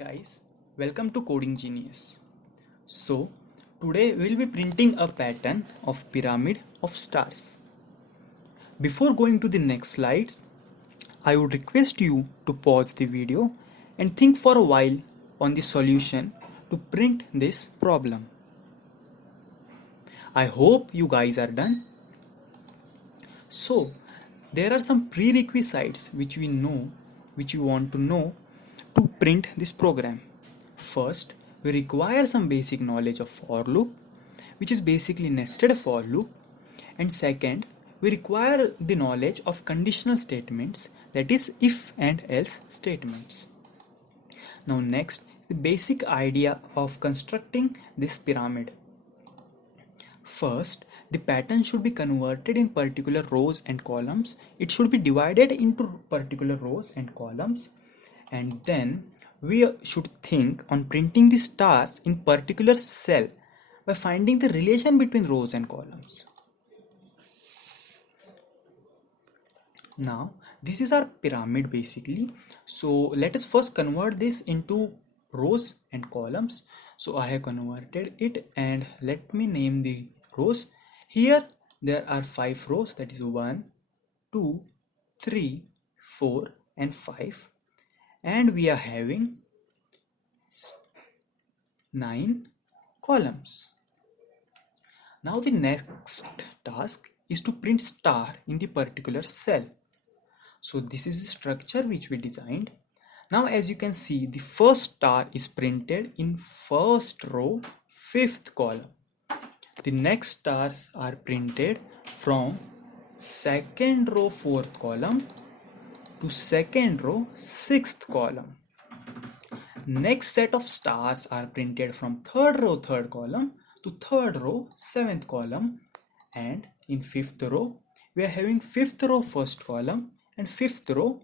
Guys, welcome to Coding Genius. So, today we will be printing a pattern of pyramid of stars. Before going to the next slides, I would request you to pause the video and think for a while on the solution to print this problem. I hope you guys are done. So, there are some prerequisites which we want to know to print this program. First, we require some basic knowledge of for loop, which is basically nested for loop. And second, we require the knowledge of conditional statements, that is if and else statements. Now next, the basic idea of constructing this pyramid. First, the pattern should be converted in particular rows and columns. It should be divided into particular rows and columns, and then we should think on printing the stars in particular cell by finding the relation between rows and columns. Now this is our pyramid basically. So let us first convert this into rows and columns. So I have converted it, and let me name the rows. Here there are 5 rows, that is 1, 2, 3, 4 and 5, and we are having 9 columns. Now the next task is to print star in the particular cell. So this is the structure which we designed. Now as you can see, the first star is printed in first row, 5th column. The next stars are printed from second row, 4th column to second row, 6th column. Next set of stars are printed from third row, 3rd column to third row, 7th column, and in 5th row we are having 5th row, 1st column, and 5th row,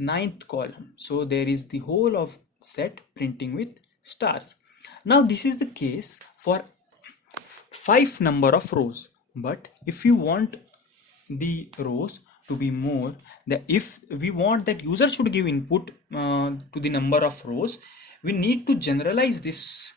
9th column. So there is the whole of set printing with stars. Now this is the case for 5 number of rows, but if you want the rows to be more, if we want that user should give input to the number of rows, we need to generalize this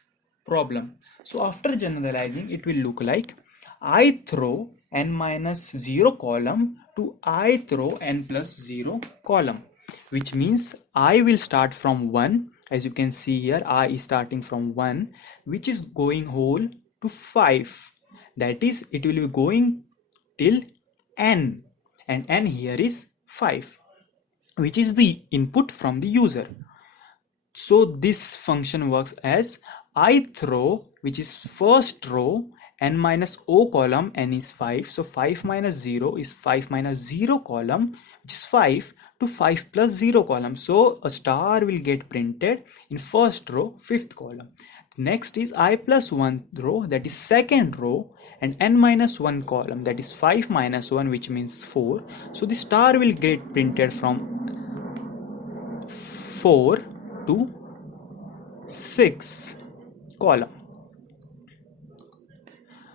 problem. So after generalizing, it will look like ith row n minus 0 column to ith row n plus 0 column, which means I will start from 1. As you can see here, I is starting from 1, which is going whole to 5. That is, it will be going till n, and n here is 5, which is the input from the user. So this function works as ith row, which is first row, n minus o column, n is 5, so 5 minus 0 is 5 minus 0 column, which is 5, to 5 plus 0 column. So a star will get printed in first row, 5th column. Next is I plus 1 row, that is second row, and n minus 1 column, that is 5 minus 1, which means 4. So the star will get printed from 4 to 6 column.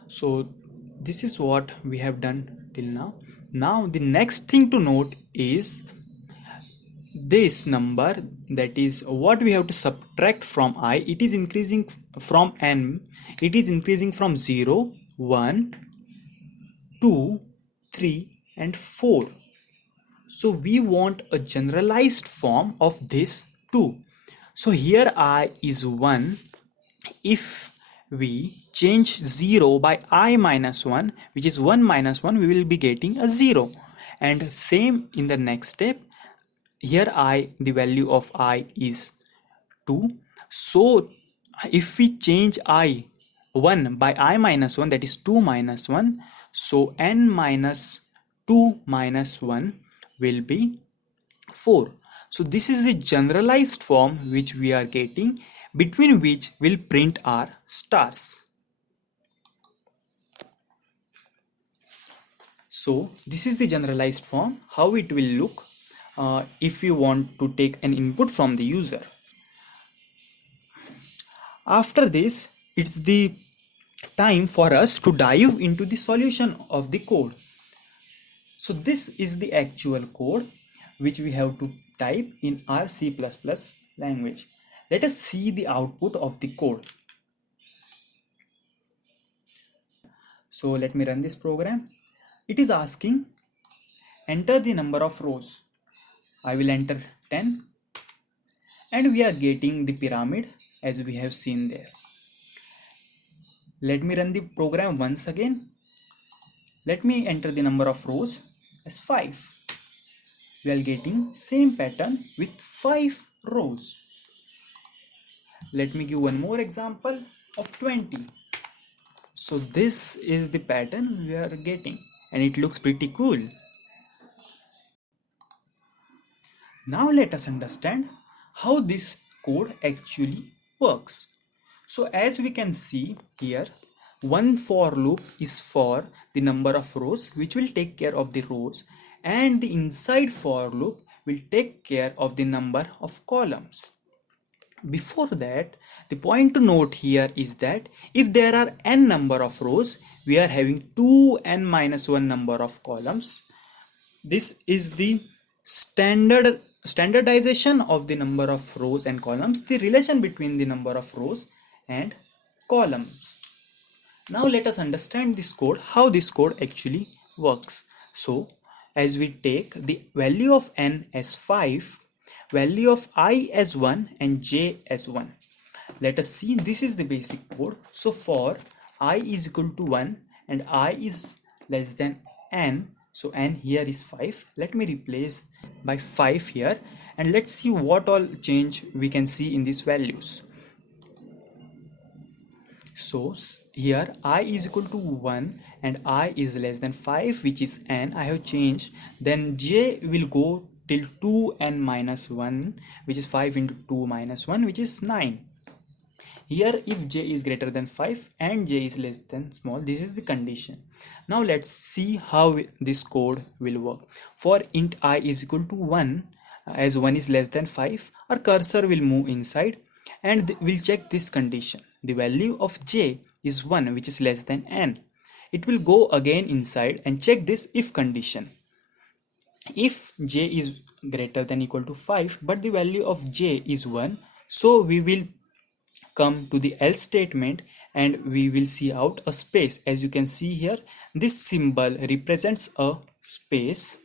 So this is what we have done till now. Now the next thing to note is this number, that is what we have to subtract from I. It is increasing from n, it is increasing from 0, 1, 2, 3 and 4. So we want a generalized form of this too. So here I is 1. If we change 0 by I minus 1, which is 1 minus 1, we will be getting a 0. And same in the next step. Here I, the value of I is 2. So if we change I 1 by I minus 1, that is 2 minus 1. So n minus 2 minus 1 will be 4. So this is the generalized form which we are getting, between which we'll print our stars. So this is the generalized form, how it will look if you want to take an input from the user. After this, it's the time for us to dive into the solution of the code. So this is the actual code which we have to type in our C++ language. Let us see the output of the code. So let me run this program. It is asking enter the number of rows. I will enter 10 and we are getting the pyramid as we have seen there. Let me run the program once again. Let me enter the number of rows as 5. We are getting same pattern with 5 rows. Let me give one more example of 20. So this is the pattern we are getting and it looks pretty cool. Now let us understand how this code actually works. So as we can see here, one for loop is for the number of rows, which will take care of the rows, and the inside for loop will take care of the number of columns. Before that, the point to note here is that if there are n number of rows, we are having 2n minus 1 number of columns. This is the standardization of the number of rows and columns, the relation between the number of rows and columns. Now let us understand this code, how this code actually works. So as we take the value of n as 5, value of I as 1 and j as 1. Let us see, this is the basic code. So for I is equal to 1 and I is less than n, so n here is 5. Let me replace by 5 here and let's see what all change we can see in these values. So here I is equal to 1 and I is less than 5, which is n, I have changed. Then j will go till 2n minus 1, which is 5 into 2 minus 1, which is 9. Here if j is greater than 5 and j is less than small, this is the condition. Now let's see how this code will work. For int I is equal to 1, as 1 is less than 5, our cursor will move inside and we'll check this condition. The value of j is 1, which is less than n. It will go again inside and check this if condition. If j is greater than equal to 5 but the value of j is 1, so we will come to the else statement and we will see out a space. As you can see here, this symbol represents a space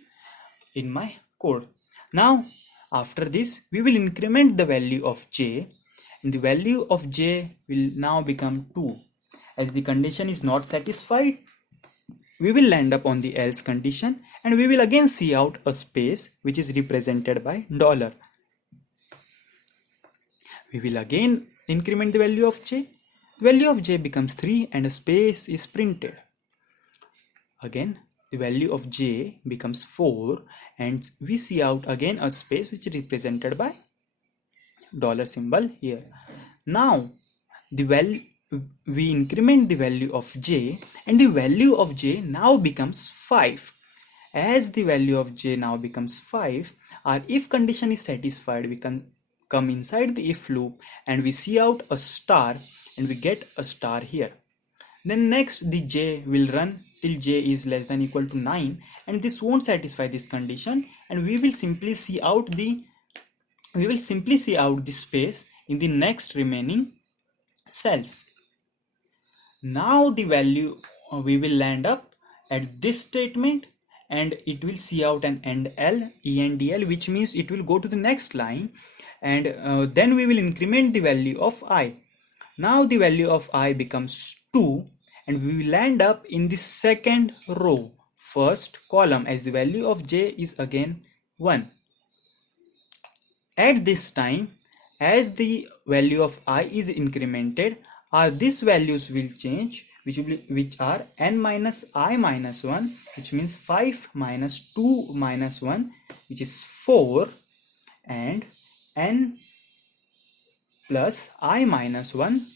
in my code. Now after this we will increment the value of j and the value of j will now become 2. As the condition is not satisfied, we will land up on the else condition and we will again see out a space which is represented by $. We will again increment the value of j. The value of j becomes 3 and a space is printed. Again the value of j becomes 4 and we see out again a space which is represented by $ symbol here. Now we increment the value of j and the value of j now becomes 5. As the value of j now becomes 5, our if condition is satisfied, we can come inside the if loop and we see out a star and we get a star here. Then next the j will run till j is less than equal to 9 and this won't satisfy this condition and we will simply see out the space in the next remaining cells. Now the value we will land up at this statement and it will see out an ENDL, which means it will go to the next line and then we will increment the value of I. Now the value of I becomes 2 and we will land up in the second row, first column, as the value of j is again 1. At this time, as the value of I is incremented, these values will change, which are n minus I minus 1, which means 5 minus 2 minus 1, which is 4, and n plus I minus 1,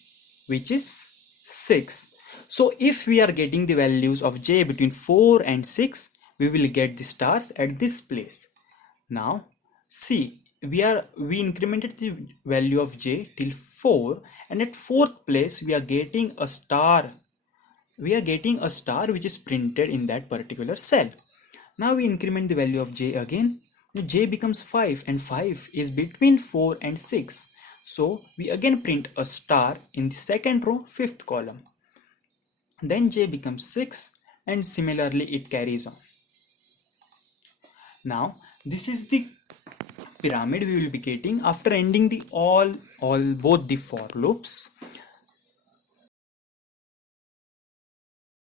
which is 6. So if we are getting the values of j between 4 and 6, we will get the stars at this place. Now see, we incremented the value of j till 4 and at 4th place we are getting a star. We are getting a star which is printed in that particular cell. Now we increment the value of j again. J becomes 5 and 5 is between 4 and 6. So we again print a star in the second row, fifth column. Then j becomes 6, and similarly it carries on. Now this is the pyramid we will be getting after ending the all both the for loops.